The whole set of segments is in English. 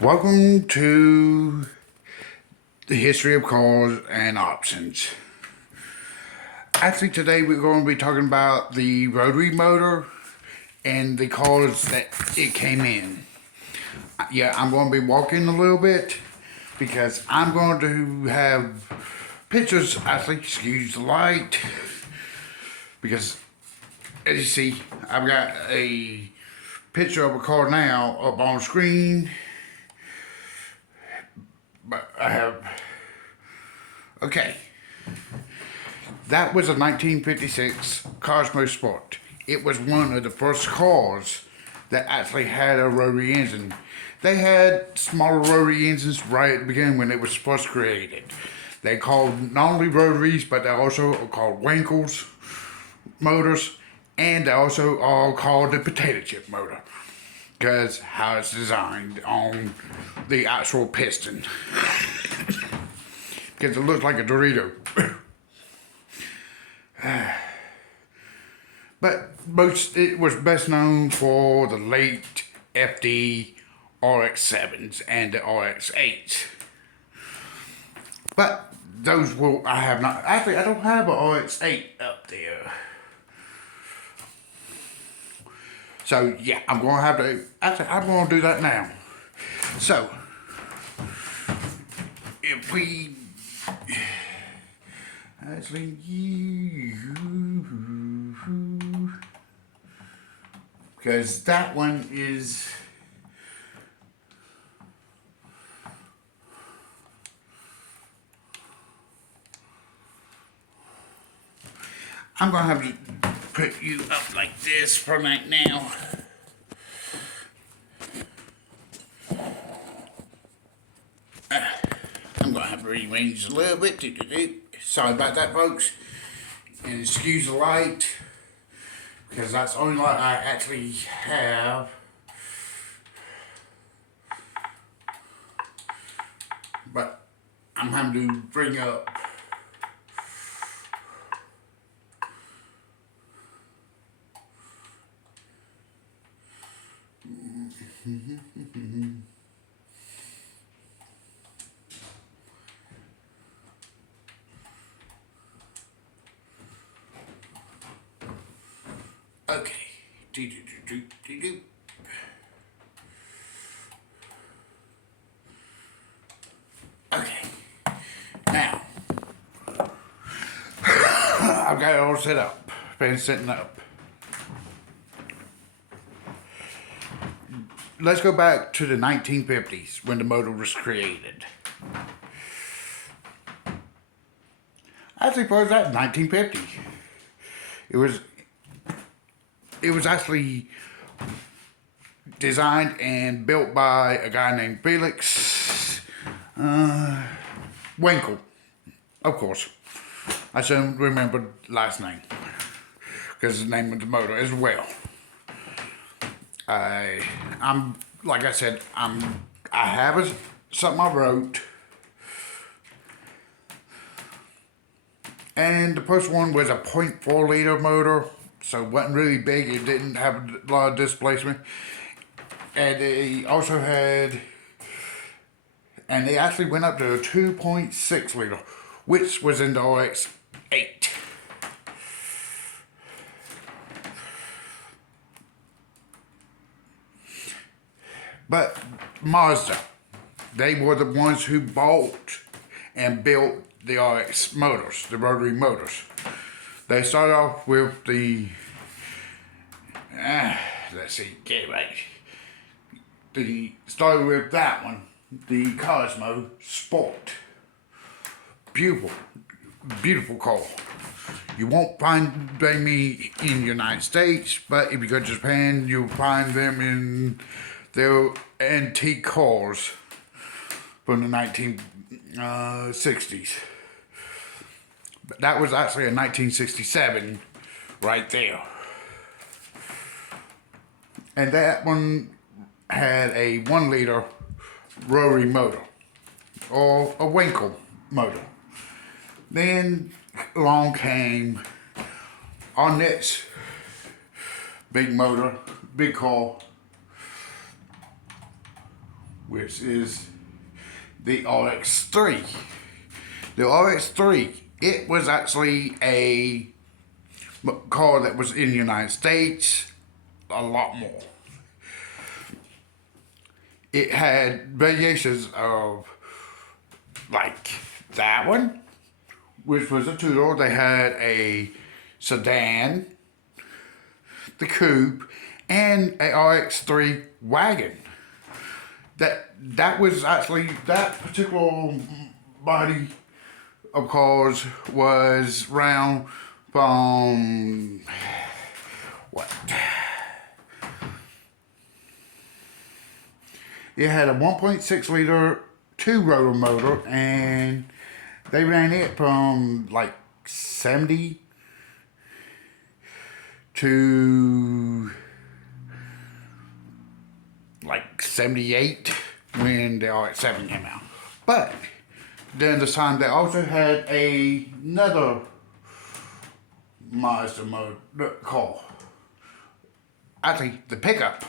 Welcome to the history of cars and options. Actually, today we're going to be talking about the rotary motor and the cars that it came in. Yeah, I'm going to be walking a little bit because I'm going to have pictures, actually, excuse the light, because as you see, I've got a picture of a car now up on screen. But I have, okay, that was a 1956 Cosmo Sport. It was one of the first cars that actually had a rotary engine. They had smaller rotary engines right at the beginning when it was first created. They called not only rotaries, but they also are called Wankels motors, and they also are called the potato chip motor, because how it's designed on the actual piston. Because it looks like a Dorito. But it was best known for the late FD RX-7s and the RX-8s. But those will, I have not, actually I don't have an RX-8 up there. So yeah, I'm going to have to, actually I'm going to do that now. So, if we, actually, because that one is, I'm going to have to put you up like this for right now. I'm going to have to rearrange a little bit. Sorry about that, folks. And excuse the light, because that's the only light I actually have. But I'm having to bring up okay. Okay. Now, I've got it all set up. Been setting up. Let's go back to the 1950s when the motor was created. Actually, was that 1950? It was actually designed and built by a guy named Felix Wankel, of course. I should remember last name because the name of the motor as well. I'm like I said, I have something I wrote, and the first one was a 0.4 liter motor, so it wasn't really big. It didn't have a lot of displacement, and they also had, and they actually went up to a 2.6 liter, which was in the RX-8. But Mazda, they were the ones who bought and built the RX motors, the rotary motors. They started off with the, let's see, get it right. Started with that one, the Cosmo Sport. Beautiful, beautiful car. You won't find them in the United States, but if you go to Japan, you'll find them in their antique cars from the 1960s. But that was actually a 1967 right there. And that one had a 1 liter rotary motor, or a Wankel motor. Then along came our next big motor, big car, which is the RX-3. The RX-3, it was actually a car that was in the United States a lot more. It had variations of like that one, which was a two-door. They had a sedan, the coupe, and a RX-3 wagon. That was actually, that particular body of cars was round from what? It had a 1.6 liter two-rotor motor, and they ran it from like 70 to like 78 when the RX-7 came out. But during the time they also had another Mazda motor car. Actually, the pickup,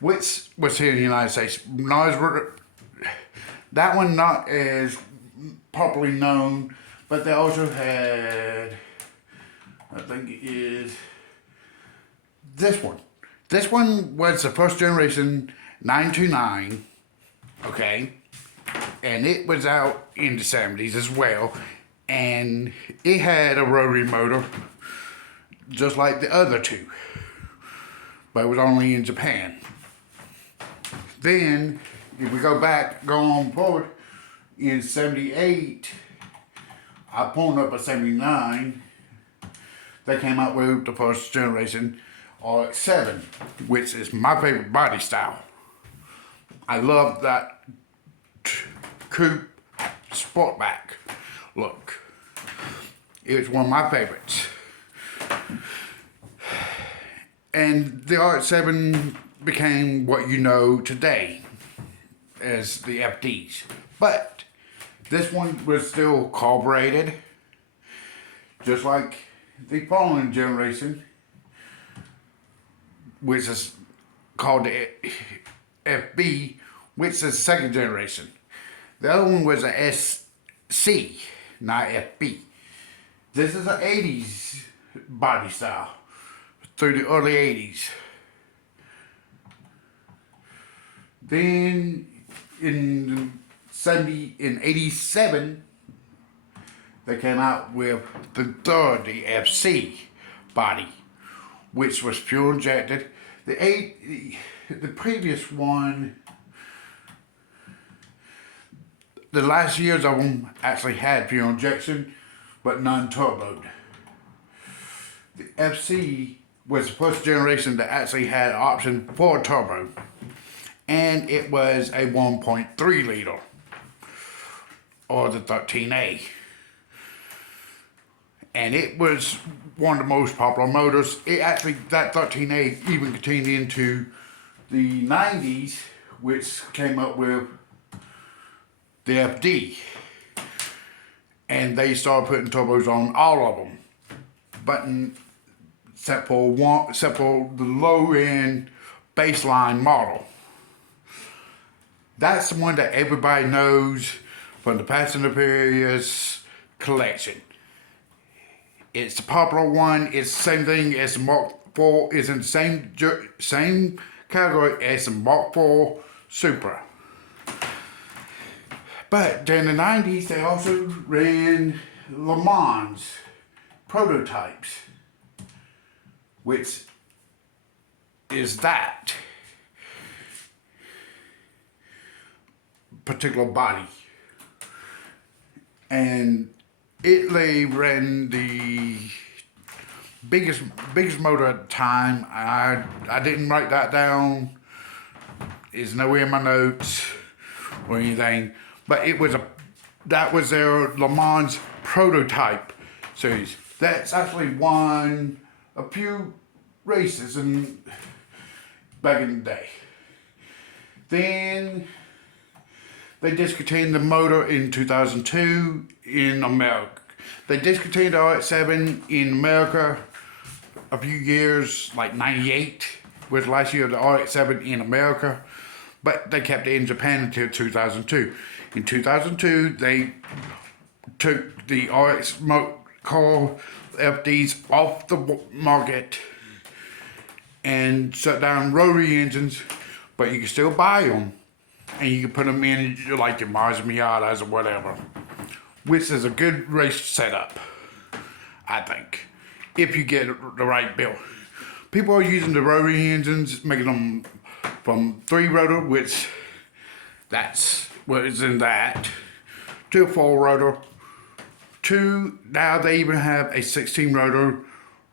which was here in the United States. That one not as popularly known, but they also had, I think it is this one. This one was the first generation 929, okay? And it was out in the 70s as well. And it had a rotary motor, just like the other two. But it was only in Japan. Then, if we go on forward, in 78, I pulled up a 79, they came out with the first generation RX-7, which is my favorite body style. I love that coupe sportback look. It's one of my favorites. And the RX-7 became what you know today as the FDs. But this one was still carbureted, just like the following generation, which is called the FB, which is second generation. The other one was a SC, not FB. This is an 80s body style through the early 80s. Then in 87, they came out with the third, the FC body, which was fuel injected. The previous one, the last years of them actually had fuel injection, but non-turboed. The FC was the first generation that actually had option for turbo, and it was a 1.3 liter, or the 13A. And it was one of the most popular motors. It actually, that 13A even continued into the 90s, which came up with the FD. And they started putting turbos on all of them, but except for the low-end baseline model. That's the one that everybody knows from the Fast and the Furious collection. It's the popular one. It's the same thing as the Mark IV. It's in the same category as the Mark IV Supra. But during the 90s, they also ran Le Mans prototypes, which is that particular body. And Italy ran the biggest motor at the time. I didn't write that down. It's nowhere in my notes or anything. But that was their Le Mans prototype series. That's actually won a few races back in the day. Then they discontinued the motor in 2002 in America. They discontinued the RX-7 in America a few years, like 98 was the last year of the RX-7 in America. but they kept it in Japan until 2002. In 2002, they took the RX car FDs off the market and shut down rotary engines, but you can still buy them, and you can put them in like your Mars Miatas or whatever, which is a good race setup, I think, if you get the right build. People are using the rotary engines, making them from 3 rotor, which that's what is in that, to a 4 rotor, to now they even have a 16 rotor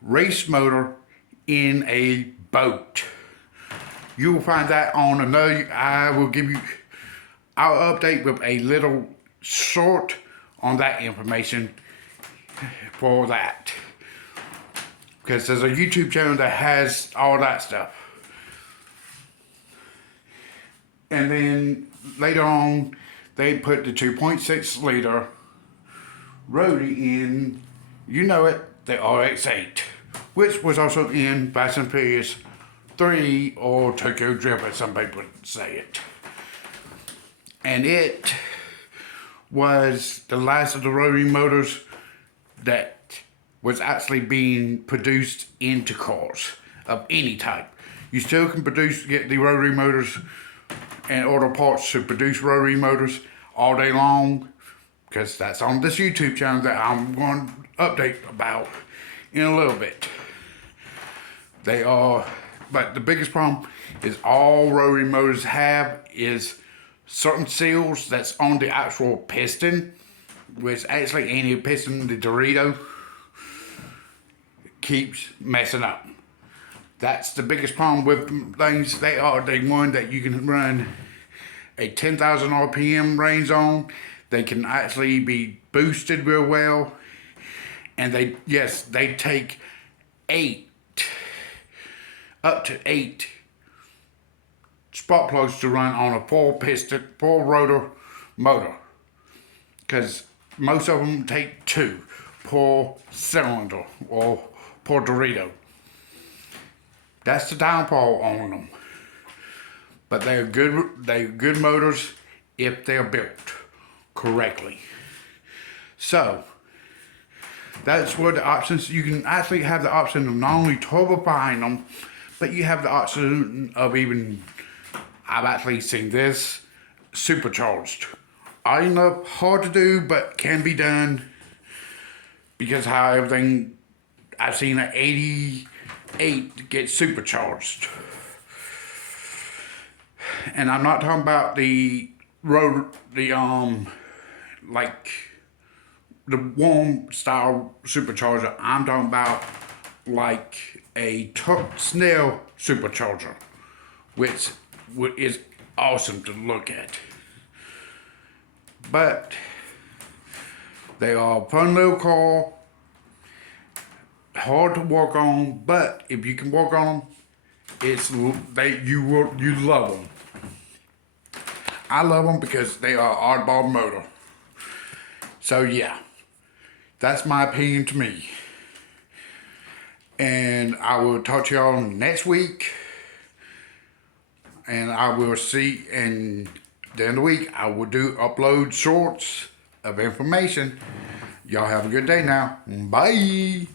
race motor in a boat. You will find that on another, I'll update with a little short on that information for that. Because there's a YouTube channel that has all that stuff. And then later on, they put the 2.6 liter rotary in, you know it, the RX-8, which was also in Fast and Furious 3 or Tokyo Drift, as some people say it. And it was the last of the rotary motors that was actually being produced into cars of any type. You still can get the rotary motors and order parts to produce rotary motors all day long, because that's on this YouTube channel that I'm going to update about in a little bit. They are, but the biggest problem is all rotary motors have is certain seals that's on the actual piston, which actually ain't a piston, the Dorito keeps messing up. That's the biggest problem with things. They are the one that you can run a 10,000 RPM range on. They can actually be boosted real well. And they take up to 8 spark plugs to run on a 4 rotor motor. Because most of them take 2 per cylinder or per Dorito. That's the downfall on them. But they're good motors if they're built correctly. So that's where the options, you can actually have the option of not only turbofying them, but you have the option of even, I've actually seen this, supercharged. I know hard to do, but can be done, because how everything, I've seen an 88 get supercharged. And I'm not talking about the like the warm style supercharger. I'm talking about like a Snell supercharger, which is awesome to look at. But they are a fun little car, hard to work on, but if you can work on them, you love them. I love them because they are oddball motor. So yeah, that's my opinion to me. And I will talk to y'all next week. And I will see, and the end of the week, I will upload shorts of information. Y'all have a good day now. Bye.